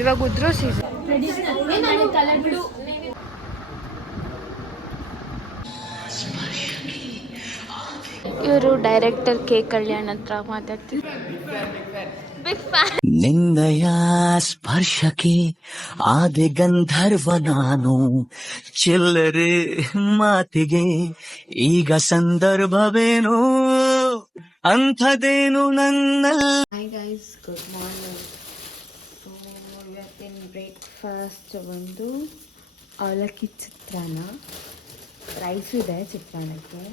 ಇವಾಗ ಉದ್ರೋ ಸೀಸನ್. ಇವರು director K Kalyan ಹತ್ರ ಮಾತಾಡ್ತಿದ್ರು. ನಿನ್ನಯ ಸ್ಪರ್ಶಕ್ಕೆ ಆದೆ ಗಂಧರ್ವ ನಾನು, ಚಿಲ್ಲರೆ ಮಾತಿಗೆ ಈಗ ಸಂದರ್ಭವೇನು, ಅಂಥದೇನು ನನ್ನಲ್ಲಿ. Hi guys, good morning. So ಇವತ್ತಿನ ಬ್ರೇಕ್ಫಾಸ್ಟ್ ಒಂದು ಅವಲಕ್ಕಿ ಚಿತ್ರಾನ್ನ, ರೈಸ್ ಇದೆ ಚಿತ್ರಾನ್ನಕ್ಕೆ,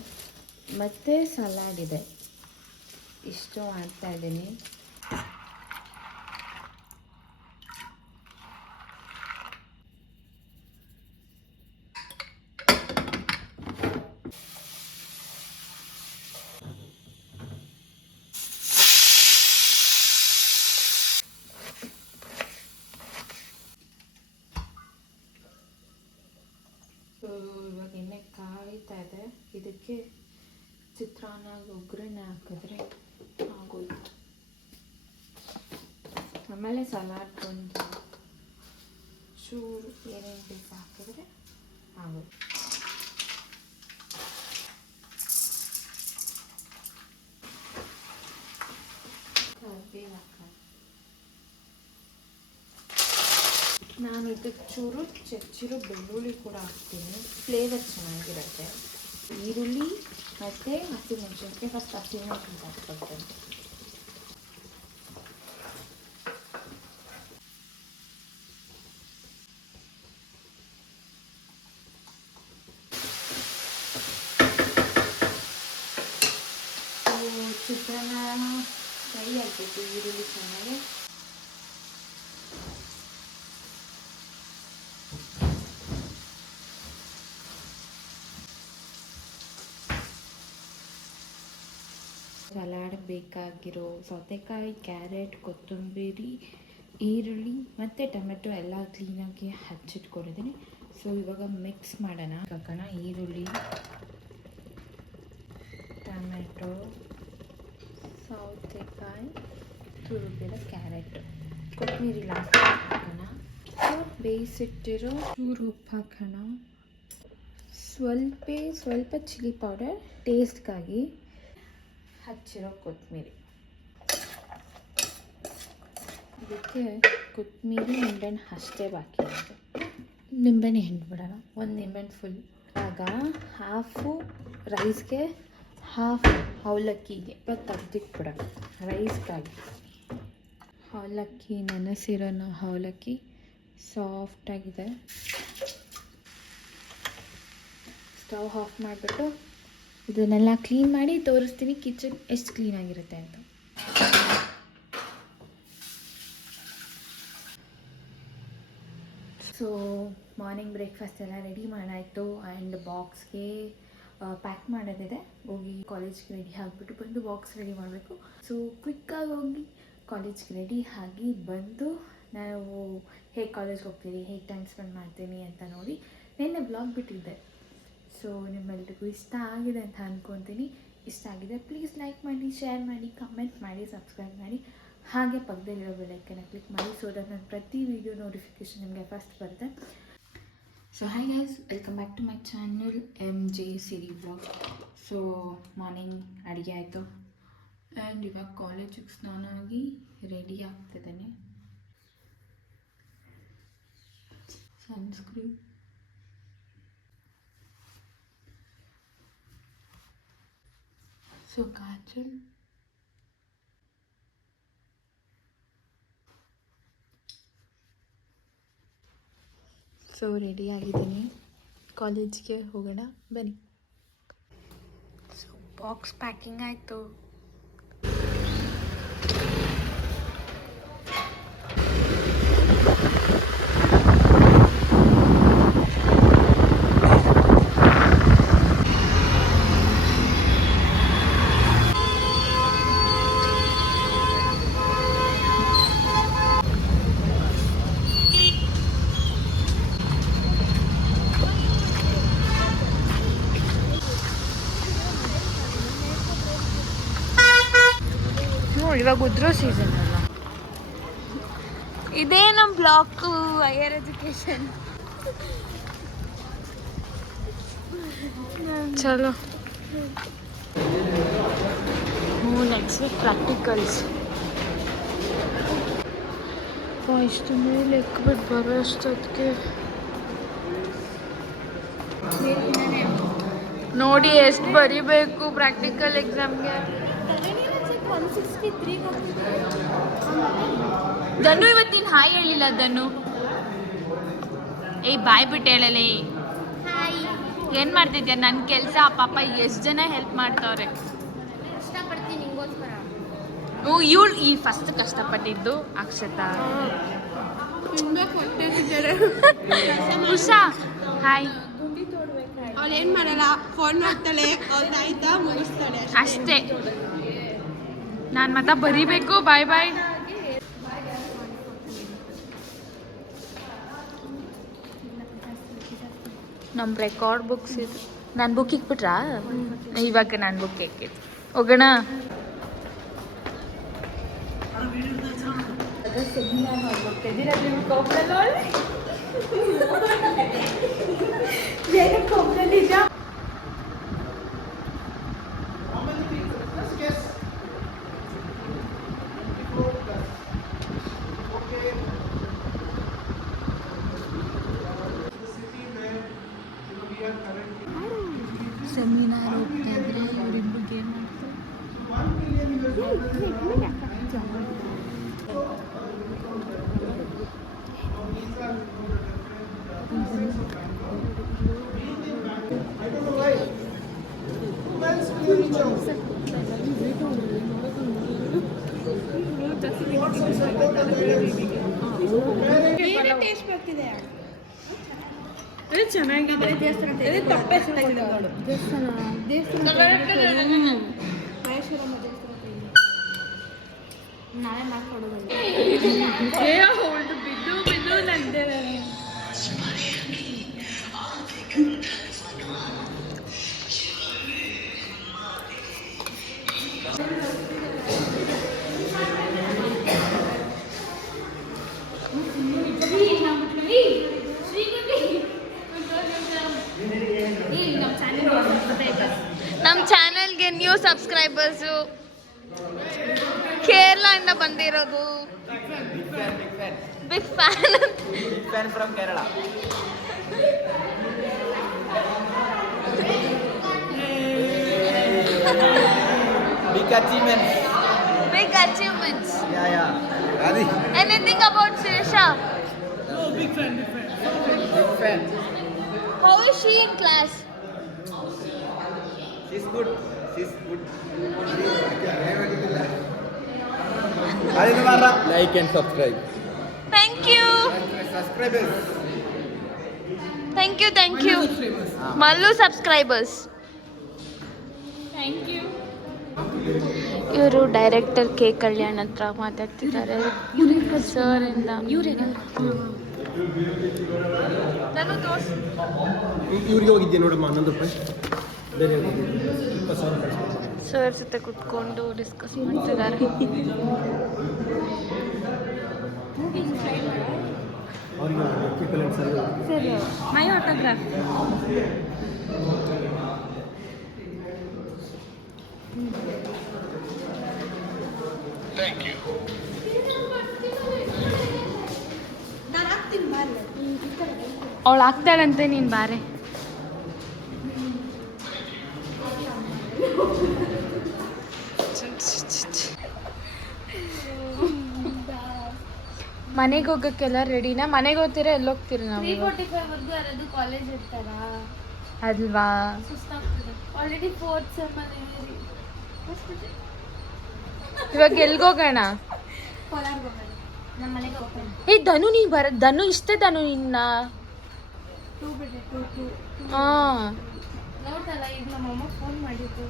ಮತ್ತು ಸಲಾಡ್ ಇದೆ. ಇಷ್ಟು ಮಾಡ್ತಾ ಇದ್ದೀನಿ. ಇವಾಗ ಎಣ್ಣೆ ಕಾಯ್ತಾ ಇದೆ. ಇದಕ್ಕೆ ಚಿತ್ರಾನ್ನ ಒಗ್ಗರಣೆ ಹಾಕಿದ್ರೆ ಆಗೋಯ್ತು. ಆಮೇಲೆ ಸಲಾಡ್ ಒಂದು ಚೂರು ಏನೇನು ಬೇಕು ಹಾಕಿದ್ರೆ ಆಗೋಯ್ತು. ಕರಿಬೇವು ಹಾಕೋದು. ನಾನು ಇದಕ್ಕೆ ಚೂರು ಚಚ್ಚಿರೋ ಬೆಳ್ಳುಳ್ಳಿ ಕೂಡ ಹಾಕ್ತೀನಿ, ಫ್ಲೇವರ್ ಚೆನ್ನಾಗಿರುತ್ತೆ. ಈರುಳ್ಳಿ ಮತ್ತು ಹಸಿಮೆಣಸಿನ್ಕಾಯಿ, ಫಸ್ಟ್ ಹಸಿಮೆಣಸಿನ್ಕಾಯಿ ಹಾಕ್ಕೊಳ್ತೇನೆ. ಚಿತ್ರಾನ್ನ ಫ್ರೈ ಆಗಬೇಕು, ಈರುಳ್ಳಿ ಚೆನ್ನಾಗಿ. ಸಲಾಡ್ ಬೇಕಾಗಿರೋ ಸೌತೆಕಾಯಿ, ಕ್ಯಾರೆಟ್, ಕೊತ್ತಂಬರಿ, ಈರುಳ್ಳಿ ಮತ್ತು ಟೊಮೆಟೊ ಎಲ್ಲ ಕ್ಲೀನಾಗಿ ಹಚ್ಚಿಟ್ಕೊಂಡಿದ್ದೀನಿ. ಸೊ ಇವಾಗ ಮಿಕ್ಸ್ ಮಾಡೋಣ. ಹಾಕೋಣ ಈರುಳ್ಳಿ, ಟೊಮೆಟೊ, ಸೌತೆಕಾಯಿ, ತುರಿದಿರೋ ಕ್ಯಾರೆಟ್, ಕೊತ್ತಂಬರಿ ಲಾಸ್ಟ್ ಹಾಕೋಣ. ಸೊ ಬೇಯಿಸಿಟ್ಟಿರೋ ಚೂರು ಉಪ್ಪು ಹಾಕೋಣ, ಸ್ವಲ್ಪ ಚಿಲ್ಲಿ ಪೌಡರ್ ಟೇಸ್ಟ್ಗಾಗಿ, ಹಚ್ಚಿರೋ ಕೊತ್ತಂಬರಿ. ಇದಕ್ಕೆ ಕೊತ್ತಂಬರಿ, ನಿಂಬೆಹಣ್ಣು ಅಷ್ಟೇ ಬಾಕಿ ಇದೆ. ನಿಂಬೆಹಣ್ಣು ಹಿಂಡು ಬಿಡೋಣ, ಒಂದು ನಿಂಬೆಹಣ್ಣು ಫುಲ್. ಆಗ ಹಾಫು ರೈಸ್ಗೆ, ಹಾಫ್ ಅವಲಕ್ಕಿಗೆ ತೆಗ್ದಿಟ್ಬಿಡೋಣ. ರೈಸ್ಗಾಗಿ ಅವಲಕ್ಕಿ ನೆನೆಸಿರೋ ಅವಲಕ್ಕಿ ಸಾಫ್ಟಾಗಿದೆ. ಸ್ಟವ್ ಆಫ್ ಮಾಡಿಬಿಟ್ಟು ಇದನ್ನೆಲ್ಲ ಕ್ಲೀನ್ ಮಾಡಿ ತೋರಿಸ್ತೀನಿ ಕಿಚನ್ ಎಷ್ಟು ಕ್ಲೀನಾಗಿರುತ್ತೆ ಅಂತ. ಸೊ ಮಾರ್ನಿಂಗ್ ಬ್ರೇಕ್ಫಾಸ್ಟ್ ಎಲ್ಲ ರೆಡಿ ಮಾಡಾಯಿತು. ಆ್ಯಂಡ್ ಬಾಕ್ಸ್ಗೆ ಪ್ಯಾಕ್ ಮಾಡೋದಿದೆ. ಹೋಗಿ ಕಾಲೇಜ್ಗೆ ರೆಡಿ ಆಗಿಬಿಟ್ಟು ಬಂದು ಬಾಕ್ಸ್ ರೆಡಿ ಮಾಡಬೇಕು. ಸೊ ಕ್ವಿಕ್ಕಾಗಿ ಹೋಗಿ ಕಾಲೇಜ್ಗೆ ರೆಡಿ ಆಗಿ ಬಂದು ನಾವು ಹೇಗೆ ಕಾಲೇಜ್ಗೆ ಹೋಗ್ತೀವಿ, ಹೇಗೆ ಟೈಮ್ ಸ್ಪೆಂಡ್ ಮಾಡ್ತೀನಿ ಅಂತ ನೋಡಿ ನಿನ್ನೆ ಬ್ಲಾಗ್ ಬಿಟ್ಟಿದ್ದೆ. ಸೊ ನಿಮ್ಮೆಲ್ರಿಗೂ ಇಷ್ಟ ಆಗಿದೆ ಅಂತ ಅಂದ್ಕೊತೀನಿ. ಇಷ್ಟ ಆಗಿದೆ ಪ್ಲೀಸ್ ಲೈಕ್ ಮಾಡಿ, ಶೇರ್ ಮಾಡಿ, ಕಮೆಂಟ್ ಮಾಡಿ, ಸಬ್ಸ್ಕ್ರೈಬ್ ಮಾಡಿ, ಹಾಗೆ ಪಕ್ಕದಲ್ಲಿರೋ ಬೆಲ್ ಐಕನ್ನ ಕ್ಲಿಕ್ ಮಾಡಿ. ಸೊ ದಟ್ ನನ್ನ ಪ್ರತಿ ವಿಡಿಯೋ ನೋಟಿಫಿಕೇಷನ್ ನಿಮಗೆ ಫಸ್ಟ್ ಬರುತ್ತೆ. So hi guys, welcome back to my channel MJ Siri blog. So morning ಅಡುಗೆ ಆಯಿತು ಆ್ಯಂಡ್ ಇವಾಗ ಕಾಲೇಜಿಗೆ ಸ್ನಾನ ಆಗಿ ರೆಡಿ ಆಗ್ತಿದ್ದೇನೆ. Sunscreen, so kajal, so ready ಆಗಿದ್ದೀನಿ, ಕಾಲೇಜ್ಗೆ ಹೋಗೋಣ ಬನ್ನಿ. ಸೊ ಬಾಕ್ಸ್ ಪ್ಯಾಕಿಂಗ್ ಆಯಿತು. ಇವಾಗ ಉದ್ರೋ ಸೀಸನ್ ಅಲ್ಲ, ಇದೇ ನಮ್ಮ ಬ್ಲಾಕು ಹೈಯರ್ ಎಜುಕೇಶನ್. ಚಲೋ ನೆಕ್ಸ್ಟ್ ವೀಕ್ ಪ್ರಾಕ್ಟಿಕಲ್ಸ್. ಇಷ್ಟು ಮೇಲೆ ಎಕ್ಬಿಟ್ಟು ಬರೋ ಅಷ್ಟೊತ್ತಿಗೆ ನೋಡಿ ಎಷ್ಟು ಬರಿಬೇಕು ಪ್ರಾಕ್ಟಿಕಲ್ ಎಕ್ಸಾಮ್ಗೆ. ಧನು ಇವತ್ತು ನೀನು ಹಾಯ್ ಹೇಳಿಲ್ಲ. ಧನು ಏಯ್ ಬಾಯ್ ಬಿಟ್ಟು ಹೇಳಲಿ. ಏನು ಮಾಡ್ತಿದ್ಯಾ? ನನ್ನ ಕೆಲಸ ಪಾಪ ಎಷ್ಟು ಜನ ಹೆಲ್ಪ್ ಮಾಡ್ತಾವ್ರೆ. ಇಷ್ಟಪಡ್ತೀನಿ ನಿಂಗೋಸ್ಕರ. ಇವಳು ಈ ಫಸ್ಟ್ ಕಷ್ಟಪಟ್ಟಿದ್ದು ಅಕ್ಷತಾ. ಉಷಾ ಹಾಯ್. ಅವಳು ಏನು ಮಾಡಲ್ಲ, ಫೋನ್ ಮಾಡ್ತಾಳೆ, ಅವ್ಳು ಆಯ್ತಾ ಮುಗಿಸ್ತಾಳೆ ಅಷ್ಟೇ. ನಾನು ಮತ್ತೆ ಬರಿಬೇಕು. ಬಾಯ್ ಬಾಯ್. ನಮ್ಮ ರೆಕಾರ್ಡ್ ಬುಕ್ಸ್ ಇದು. ನಾನು ಬುಕ್ ಇಕ್ಬಿಟ್ರಾ? ಇವಾಗ ನಾನು ಬುಕ್ ಇಕ್ಕಿದ್ದು. ಹೋಗೋಣ. ಸೆಮಿನಾರ್ ಹೋಗ್ತಾ ಇದ್ರೆ ಇವರಿಬ್ರು ಗೇಮ್ ಟೇಸ್ಟ್ ಬರ್ತಿದೆ. ಚೆನ್ನಾಗಿದೆ. ನಾಳೆ ಮಾಡ್ಕೊಡೋದು. ಬಿದ್ದು ನಂದೆ. ನಮ್ಮ ಚಾನೆಲ್ಗೆ ನ್ಯೂ ಸಬ್ಸ್ಕ್ರೈಬರ್ಸು ಕೇರಳದಿಂದ ಬಂದಿರೋದು. Big fan from Kerala. Big achievements. Big achievements. Yeah. Adi. Anything about Sirisha? No, big fan. Big fan. How is she in class? She's good. Like and subscribe. Thank you. Subscribers. Thank you. Mallu subscribers. Thank you. ಇವರು director K Kalyan ಹತ್ರ ಮಾತಾಡ್ತಿದ್ದಾರೆ sir ಇಂದ. ನಾನು ದೋಸ್ತ್ ಇವ್ರಿಗೆ ಹೋಗಿದ್ದೆ ನೋಡಮ್ಮ 11 ರೂಪಾಯಿ ಬೇರೆ ಸರ್ ಜೊತೆ ಕುತ್ಕೊಂಡು ಡಿಸ್ಕಸ್ ಮಾಡ್ತಿದ್ದಾರೆ. ಮೈ ಆಟೋಗ್ರಾಫ್. ನಾನು ಹಾಕ್ತೀನಿ ಬಾರಿ. ಅವಳು ಆಗ್ತಾಳಂತೆ, ನೀನು ಬಾರೆ. ಮನೆಗೆ ಹೋಗೋಕ್ಕೆಲ್ಲ ರೆಡಿನಾ? ಮನೆಗೆ ಹೋಗ್ತೀರಾ? ಎಲ್ಲಿ ಹೋಗ್ತೀರಾ? ನಾವು 3:45 ಯಾರಾದ್ರು ಕಾಲೇಜ್ ಇರ್ತಾರಾ? ಅಲ್ವಾ? ಸುಸ್ತಾಗ್ತದೆ. ಆಲ್ರೆಡಿ 4th ಸೆಮ್ ಅಲ್ಲಿ ಇದೀರಿ. ಇವಾಗ ಎಲ್ಗೋಗೋಣ? ಕೋಲಾರ್ಗೆ ಹೋಗೋಣ. ನಮ್ಮ ಮನೆಗೆ ಹೋಗೋಣ. ಧನು ನೀ ಧನು ಇಷ್ಟೇ. ಧನು ನಿನ್ನ 2 ಬಿಡಿ 2 ಹಾಂ ನೋಡ್ತಲ್ಲ, ಈಗ ನಮ್ಮಮ್ಮ ಫೋನ್ ಮಾಡಿದ್ದು.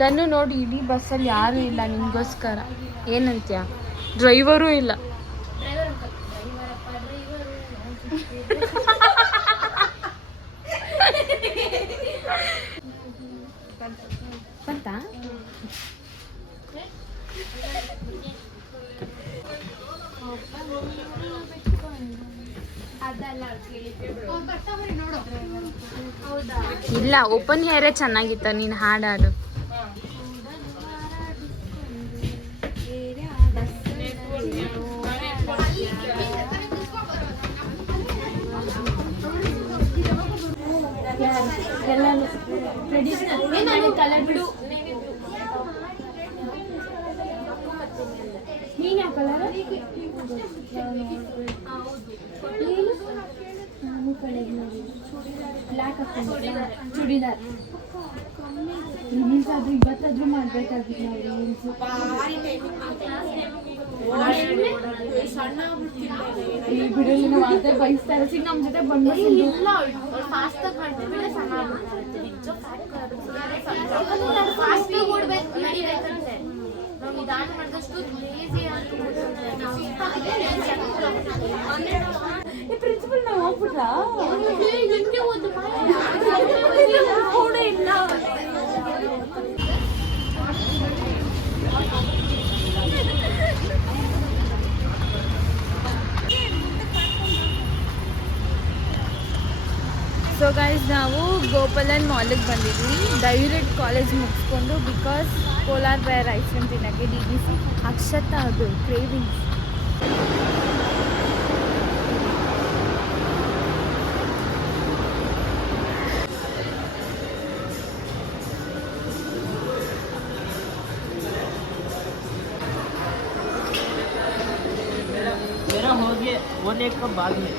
ಧನು ನೋಡಿ, ಇಡೀ ಬಸ್ಸಲ್ಲಿ ಯಾರೂ ಇಲ್ಲ ನಿಮಗೋಸ್ಕರ. ಏನಂತ್ಯ? ಡ್ರೈವರು ಇಲ್ಲ. ಡ್ರೈವರ್ ಡ್ರೈವರಪ್ಪ ಡ್ರೈವರು ಬಂತಾ? ಇಲ್ಲ ಓಪನ್ ಹೇರೇ ಚೆನ್ನಾಗಿತ್ತ ನೀನು ಹಾಡಾಡು. ನೀನ್ ಯಾವ ಕಲರ್? ಬ್ಲ್ಯಾಕ್ ಹಾಕ್ತೀನಿ. ಚೂಡಿದಾರ್ ರೀಲ್ಸ್ ಅದು ಇವತ್ತಾದ್ರೂ ಮಾಡ್ಬೇಕಾಗಿತ್ತು ನಾವು ರೀಲ್ಸ್ ಬಿಡಲಿ ನಾವು ಅದೇ ಬಯಸ್ತಾರೆ ಸಿಗ್ ನಮ್ಮ ಜೊತೆ ಬಂದ್ಬಿಟ್ಟು ಪ್ರಿನ್ಸಿಪಲ್ ನಾವು ಹೋಗ್ಬಿಟ್ರಾ ಇಲ್ಲ. ಸೊ ಗೈಸ್ ನಾವು ಗೋಪಾಲನ್ ಮಾಲಿಗೆ ಬಂದಿದ್ವಿ ಡೈರೆಕ್ಟ್ ಕಾಲೇಜ್ ಮುಗಿಸ್ಕೊಂಡು ಬಿಕಾಸ್ ಕೋಲಾರ್ ಬೇರ್ ಐಸ್ ಕ್ರೀಮ್ ತಿನ್ನೋಕ್ಕೆ DDC ಅಕ್ಷತಾ ಅದು ಕ್ರೇವಿಂಗ್ಸ್. मेरा हो गया 1 एक कप बाद में